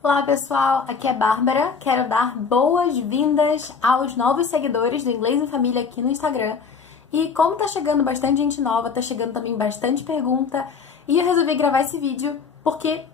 Olá pessoal, aqui é Bárbara. Quero dar boas-vindas aos novos seguidores do Inglês em Família aqui no Instagram. E como tá chegando bastante gente nova, tá chegando também bastante pergunta, e eu resolvi gravar esse vídeo porque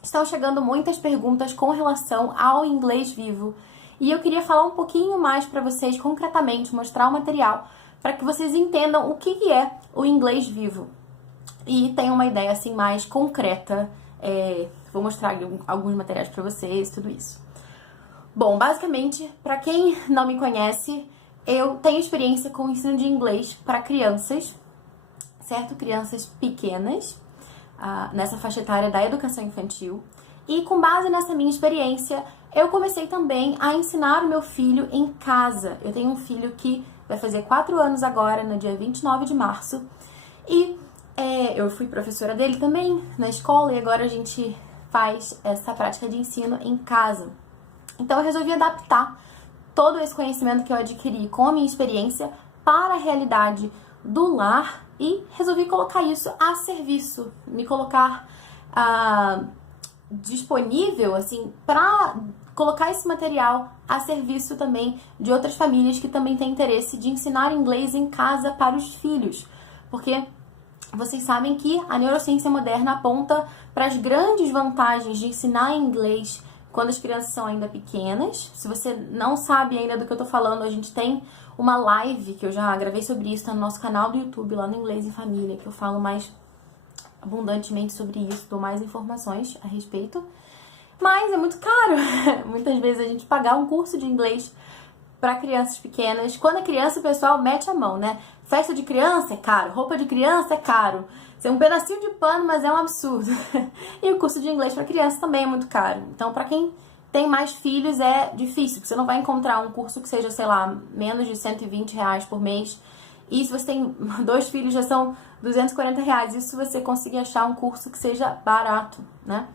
estão chegando muitas perguntas com relação ao inglês vivo. E eu queria falar um pouquinho mais para vocês concretamente, mostrar o material para que vocês entendam o que é o inglês vivo. E tenham uma ideia assim mais concreta. Vou mostrar alguns materiais para vocês, tudo isso. Bom, basicamente, para quem não me conhece, eu tenho experiência com o ensino de inglês para crianças, certo? Crianças pequenas, nessa faixa etária da educação infantil. E com base nessa minha experiência, eu comecei também a ensinar o meu filho em casa. Eu tenho um filho que vai fazer 4 anos agora, no dia 29 de março. E eu fui professora dele também na escola e agora a gente faz essa prática de ensino em casa. Então eu resolvi adaptar todo esse conhecimento que eu adquiri com a minha experiência para a realidade do lar e resolvi colocar isso a serviço, me colocar disponível assim para colocar esse material a serviço também de outras famílias que também têm interesse de ensinar inglês em casa para os filhos, porque vocês sabem que a neurociência moderna aponta para as grandes vantagens de ensinar inglês quando as crianças são ainda pequenas. Se você não sabe ainda do que eu tô falando, a gente tem uma live que eu já gravei sobre isso, tá no nosso canal do YouTube, lá no Inglês em Família, que eu falo mais abundantemente sobre isso, dou mais informações a respeito. Mas é muito caro, muitas vezes, a gente pagar um curso de inglês para crianças pequenas. Quando é criança, o pessoal mete a mão, né? Festa de criança é caro, roupa de criança é caro. Isso é um pedacinho de pano, mas é um absurdo. E o curso de inglês para criança também é muito caro. Então, para quem tem mais filhos, é difícil, porque você não vai encontrar um curso que seja, sei lá, menos de R$120 por mês. E se você tem 2 filhos, já são R$240. Isso se você conseguir achar um curso que seja barato, né?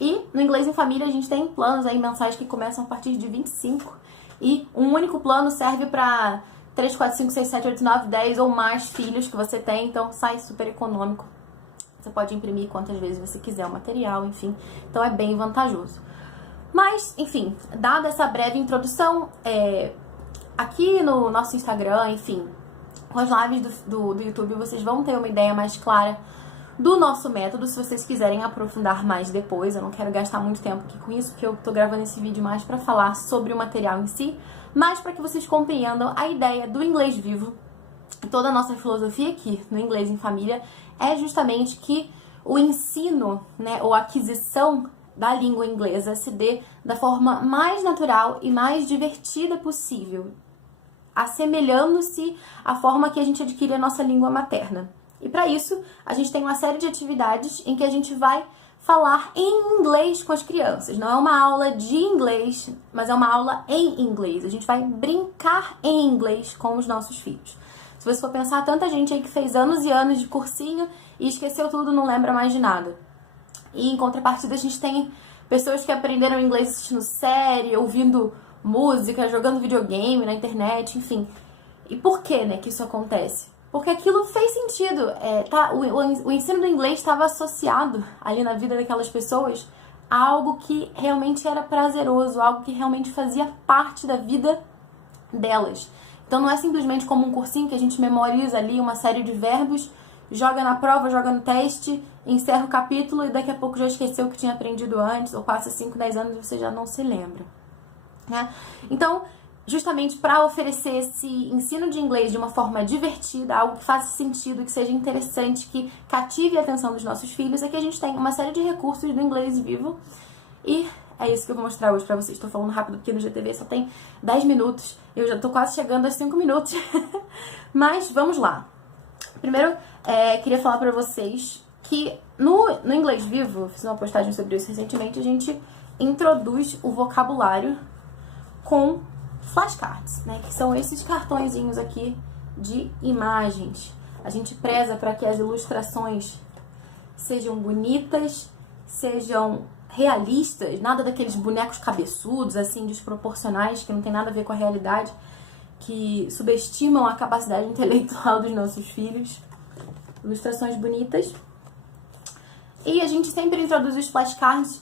E no Inglês em Família, a gente tem planos aí mensais que começam a partir de 25. E um único plano serve para 3, 4, 5, 6, 7, 8, 9, 10 ou mais filhos que você tem, então sai super econômico. Você pode imprimir quantas vezes você quiser o material, enfim, então é bem vantajoso. Mas, enfim, dada essa breve introdução, aqui no nosso Instagram, enfim, com as lives do YouTube, vocês vão ter uma ideia mais clara do nosso método, se vocês quiserem aprofundar mais depois. Eu não quero gastar muito tempo aqui com isso, porque eu tô gravando esse vídeo mais para falar sobre o material em si, mas para que vocês compreendam a ideia do inglês vivo. Toda a nossa filosofia aqui no Inglês em Família é justamente que o ensino, né, ou a aquisição da língua inglesa se dê da forma mais natural e mais divertida possível, assemelhando-se à forma que a gente adquire a nossa língua materna. E para isso, a gente tem uma série de atividades em que a gente vai falar em inglês com as crianças. Não é uma aula de inglês, mas é uma aula em inglês. A gente vai brincar em inglês com os nossos filhos. Se você for pensar, tanta gente aí que fez anos e anos de cursinho e esqueceu tudo, não lembra mais de nada. E em contrapartida, a gente tem pessoas que aprenderam inglês assistindo série, ouvindo música, jogando videogame na internet, enfim. E por que, né, que isso acontece? Porque aquilo fez sentido. O ensino do inglês estava associado ali na vida daquelas pessoas a algo que realmente era prazeroso, algo que realmente fazia parte da vida delas. Então não é simplesmente como um cursinho que a gente memoriza ali uma série de verbos, joga na prova, joga no teste, encerra o capítulo e daqui a pouco já esqueceu o que tinha aprendido antes, ou passa 5, 10 anos e você já não se lembra, né? Então, justamente para oferecer esse ensino de inglês de uma forma divertida, algo que faça sentido, que seja interessante, que cative a atenção dos nossos filhos, é que a gente tem uma série de recursos do inglês vivo. E é isso que eu vou mostrar hoje pra vocês. Estou falando rápido porque no GTV só tem 10 minutos. Eu já tô quase chegando aos 5 minutos. Mas vamos lá. Primeiro, queria falar pra vocês que no inglês vivo, fiz uma postagem sobre isso recentemente, a gente introduz o vocabulário com flashcards, né? Que são esses cartõezinhos aqui de imagens. A gente preza para que as ilustrações sejam bonitas, sejam realistas, nada daqueles bonecos cabeçudos, assim, desproporcionais, que não tem nada a ver com a realidade, que subestimam a capacidade intelectual dos nossos filhos. Ilustrações bonitas. E a gente sempre introduz os flashcards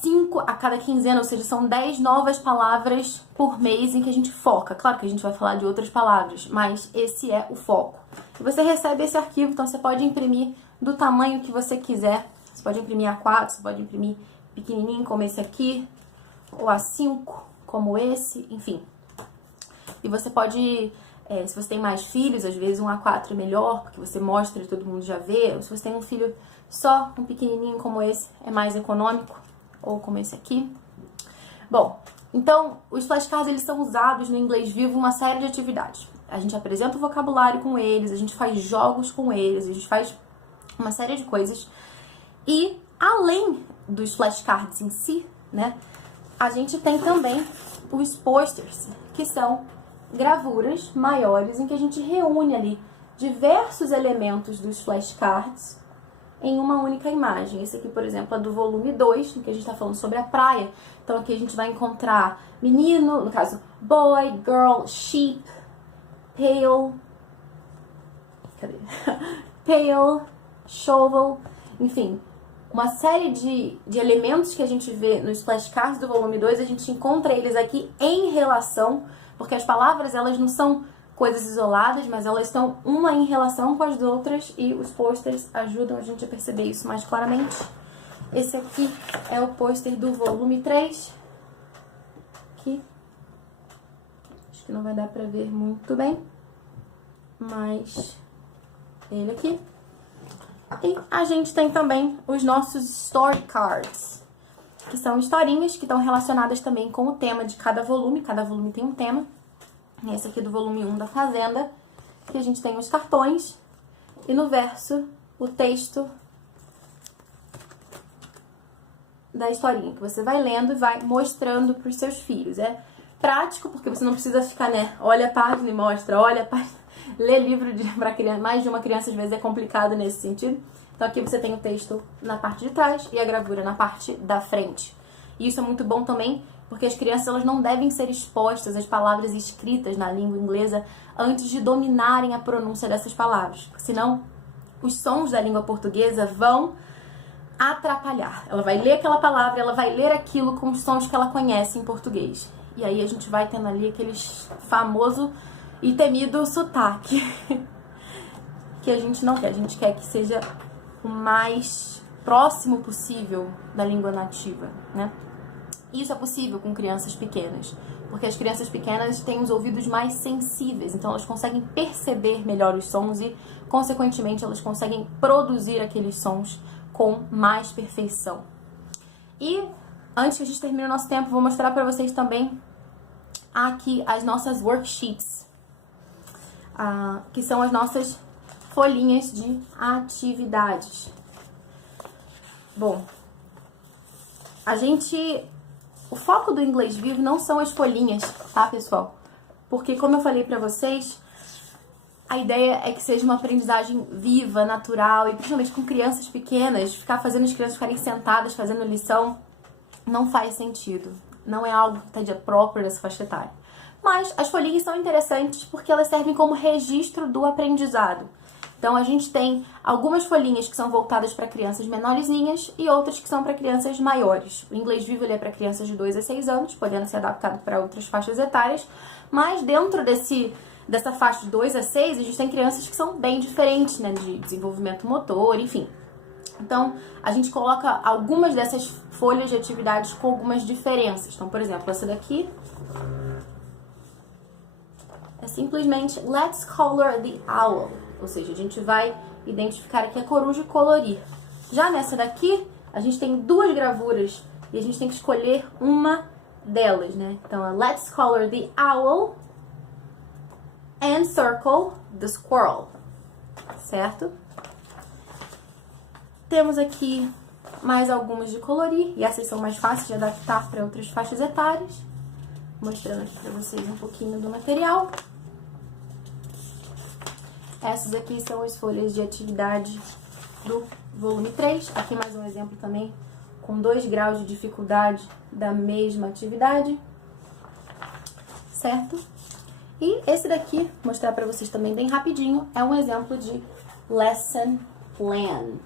5 a cada quinzena, ou seja, são 10 novas palavras por mês em que a gente foca. Claro que a gente vai falar de outras palavras, mas esse é o foco. E você recebe esse arquivo, então você pode imprimir do tamanho que você quiser. Você pode imprimir A4, você pode imprimir pequenininho como esse aqui, ou A5 como esse, enfim. E você pode, se você tem mais filhos, às vezes um A4 é melhor, porque você mostra e todo mundo já vê. Ou se você tem um filho só, um pequenininho como esse, é mais econômico, ou como esse aqui. Bom, então, os flashcards, eles são usados no Inglês Vivo em uma série de atividades. A gente apresenta o vocabulário com eles, a gente faz jogos com eles, a gente faz uma série de coisas. E, além dos flashcards em si, né, a gente tem também os posters, que são gravuras maiores em que a gente reúne ali diversos elementos dos flashcards em uma única imagem. Esse aqui, por exemplo, é do volume 2, em que a gente está falando sobre a praia. Então aqui a gente vai encontrar menino, no caso, boy, girl, sheep, pail, pail, shovel, enfim, uma série de elementos que a gente vê nos flashcards do volume 2, a gente encontra eles aqui em relação, porque as palavras, elas não são coisas isoladas, mas elas estão uma em relação com as outras e os posters ajudam a gente a perceber isso mais claramente. Esse aqui é o pôster do volume 3. Aqui. Acho que não vai dar pra ver muito bem, mas ele aqui. E a gente tem também os nossos story cards, que são historinhas que estão relacionadas também com o tema de cada volume tem um tema. Esse aqui é do volume 1 da Fazenda, que a gente tem os cartões e no verso o texto da historinha, que você vai lendo e vai mostrando para os seus filhos. É prático, porque você não precisa ficar, né, olha a página e mostra, olha a página. Ler livro para criança, mais de uma criança às vezes é complicado nesse sentido. Então aqui você tem o texto na parte de trás e a gravura na parte da frente. E isso é muito bom também, porque as crianças, elas não devem ser expostas às palavras escritas na língua inglesa antes de dominarem a pronúncia dessas palavras, porque senão os sons da língua portuguesa vão atrapalhar. Ela vai ler aquela palavra, ela vai ler aquilo com os sons que ela conhece em português. E aí a gente vai tendo ali aquele famoso e temido sotaque que a gente não quer. A gente quer que seja o mais próximo possível da língua nativa, né? Isso é possível com crianças pequenas, porque as crianças pequenas têm os ouvidos mais sensíveis, então elas conseguem perceber melhor os sons e, consequentemente, elas conseguem produzir aqueles sons com mais perfeição. E, antes que a gente termine o nosso tempo, vou mostrar para vocês também aqui as nossas worksheets, que são as nossas folhinhas de atividades. Bom, o foco do Inglês Vivo não são as folhinhas, tá, pessoal? Porque, como eu falei pra vocês, a ideia é que seja uma aprendizagem viva, natural, e principalmente com crianças pequenas, ficar fazendo as crianças ficarem sentadas fazendo lição não faz sentido. Não é algo que esteja próprio dessa faixa etária. Mas as folhinhas são interessantes porque elas servem como registro do aprendizado. Então, a gente tem algumas folhinhas que são voltadas para crianças menorzinhas e outras que são para crianças maiores. O Inglês Vivo ele é para crianças de 2 a 6 anos, podendo ser adaptado para outras faixas etárias. Mas dentro dessa faixa de 2 a 6, a gente tem crianças que são bem diferentes, né, de desenvolvimento motor, enfim. Então, a gente coloca algumas dessas folhas de atividades com algumas diferenças. Então, por exemplo, essa daqui é simplesmente Let's color the owl. Ou seja, a gente vai identificar aqui a coruja e colorir. Já nessa daqui, a gente tem duas gravuras e a gente tem que escolher uma delas, né? Então, é Let's color the owl and circle the squirrel. Certo? Temos aqui mais algumas de colorir, e essas são mais fáceis de adaptar para outras faixas etárias. Mostrando aqui para vocês um pouquinho do material. Essas aqui são as folhas de atividade do volume 3. Aqui mais um exemplo também com 2 graus de dificuldade da mesma atividade. Certo? E esse daqui, vou mostrar para vocês também bem rapidinho, é um exemplo de lesson plan.